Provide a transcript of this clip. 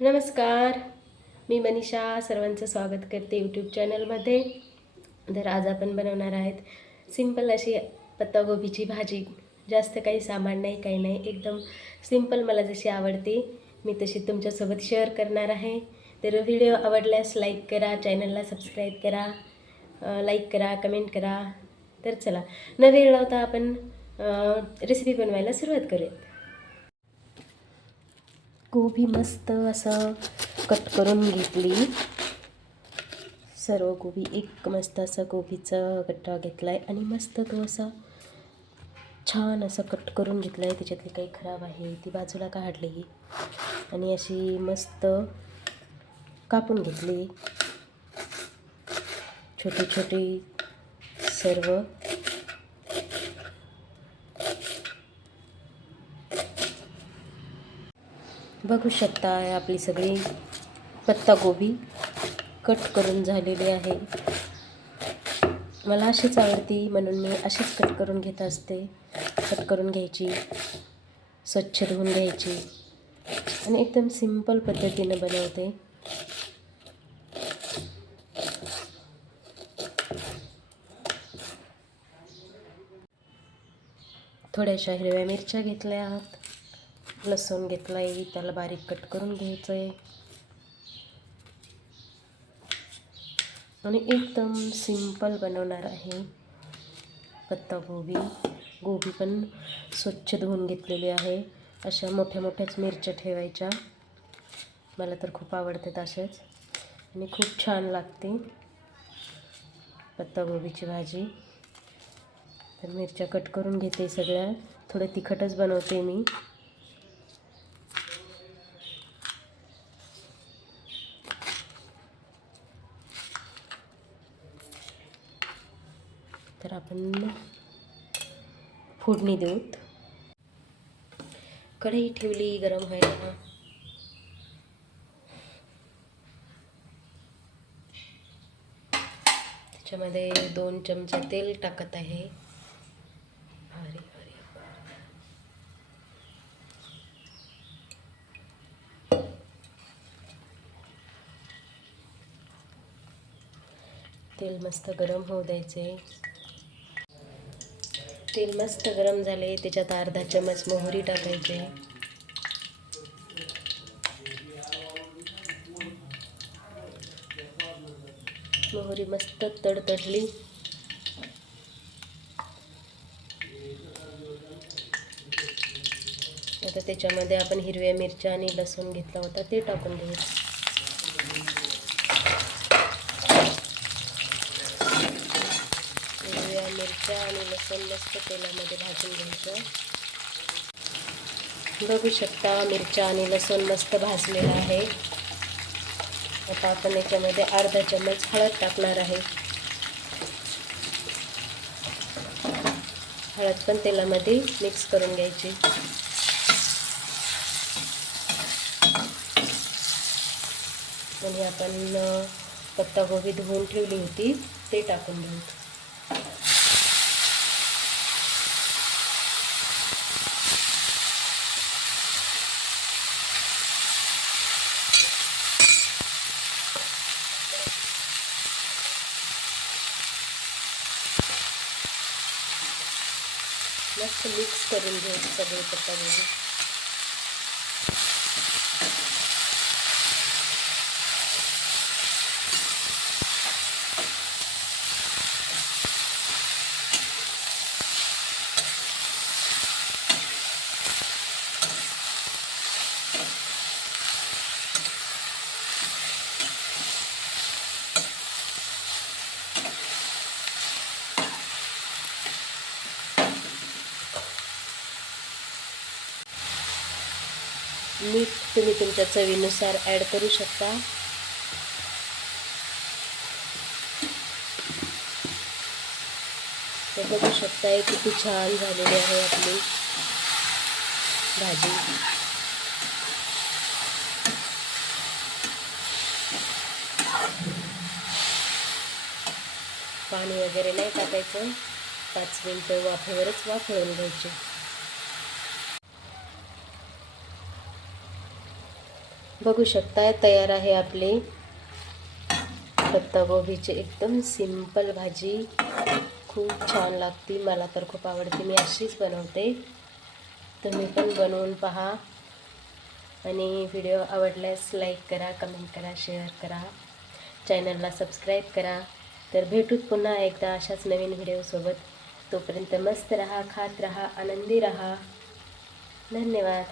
नमस्कार. मी मनीषा सर्वांचं स्वागत करते यूट्यूब चॅनलमध्ये तर आज आपण बनवणार आहेत सिंपल अशी पत्तागोबीची भाजी. जास्त काही सामान नाही काही नाही. एकदम सिंपल मला जशी आवडते मी तशी तुमच्यासोबत शेअर करणार आहे. तर व्हिडिओ आवडल्यास लाईक करा चॅनलला सबस्क्राईब करा लाईक करा कमेंट करा. तर चला न वेळ लावता आपण रेसिपी बनवायला सुरुवात करूयात. गोबी मस्त असं कट करून घेतली. सर्व गोबी एक मस्त असं गोबीचा गट्टा घेतला आहे आणि मस्त तो असा छान असं कट करून घेतलं आहे त्याच्यातली काही खराब आहे ती बाजूला काढली आणि अशी मस्त कापून घेतली. छोटी छोटी सर्व. बघू शकता आपली सगळी पत्तागोबी कट करून झालेली आहे. मला अशीच आवडती म्हणून मी अशीच कट करून घेत असते. कट करून घ्यायची स्वच्छ धुवून घ्यायची आणि एकदम सिंपल पद्धतीनं बनवते. थोड्याशा हिरव्या मिरच्या घेतल्या आहात. लसूण घेतला आहे त्याला बारीक कट करून घ्यायचं आहे आणि एकदम सिंपल बनवणार आहे पत्तागोबी गोबी. पण स्वच्छ धुवून घेतलेली आहे. अशा मोठ्या मोठ्याच मिरच्या ठेवायच्या. मला तर खूप आवडतात अशाच. आणि खूप छान लागते पत्तागोबीची भाजी. तर मिरच्या कट करून घेते सगळ्या. थोडं तिखटच बनवते मी. तर आपण फोडणी देऊत. कढई ठेवली गरम व्हायला. त्याच्यामध्ये दोन चमचे तेल टाकत आहे. अरे अरे तेल मस्त गरम होऊ द्यायचे. तेल मस्त गरम झाले. त्याच्यात अर्धा चमच मोहरी टाकायचे. मोहरी मस्त तडतडली. आता त्याच्यामध्ये आपण हिरव्या मिरच्या आणि लसूण घेतला होता ते टाकून घेऊ हिरव्या मिरच्या आणि लसूण मस्त तेलामध्ये भाजून घ्यायचं. बघू शकता मिरच्या आणि लसूण मस्त भाजलेला आहे. आता आपण याच्यामध्ये अर्धा चम्मच हळद टाकणार आहे. हळद पण तेलामध्ये मिक्स करून घ्यायची. आणि आपण पत्तागोबी धुवून ठेवली होती ते टाकून घेऊ मस्त मिक्स करून घेऊ सगळे पत्तागोबी मीठ तुम्ही तुमच्या चवीनुसार ॲड करू शकता. ते बघू शकताय किती छान झालेली आहे आपली भाजी. पाणी वगैरे नाही टाकायचं. पाच मिनटं वाफेवरच वाफळून घ्यायचे. बघू शकता तयार आहे आपली. पत्तागोबीची एकदम सिंपल भाजी. खूप छान लागते मला तर खूप आवडते. मी अशीच बनवते. तुम्ही पण बनवून पहा. आणि व्हिडिओ आवडल्यास लाईक करा कमेंट करा शेअर करा. चॅनलला सबस्क्राईब करा. तर भेटूत पुन्हा एकदा अशाच नवीन व्हिडिओसोबत तोपर्यंत मस्त रहा खात रहा आनंदी रहा. धन्यवाद.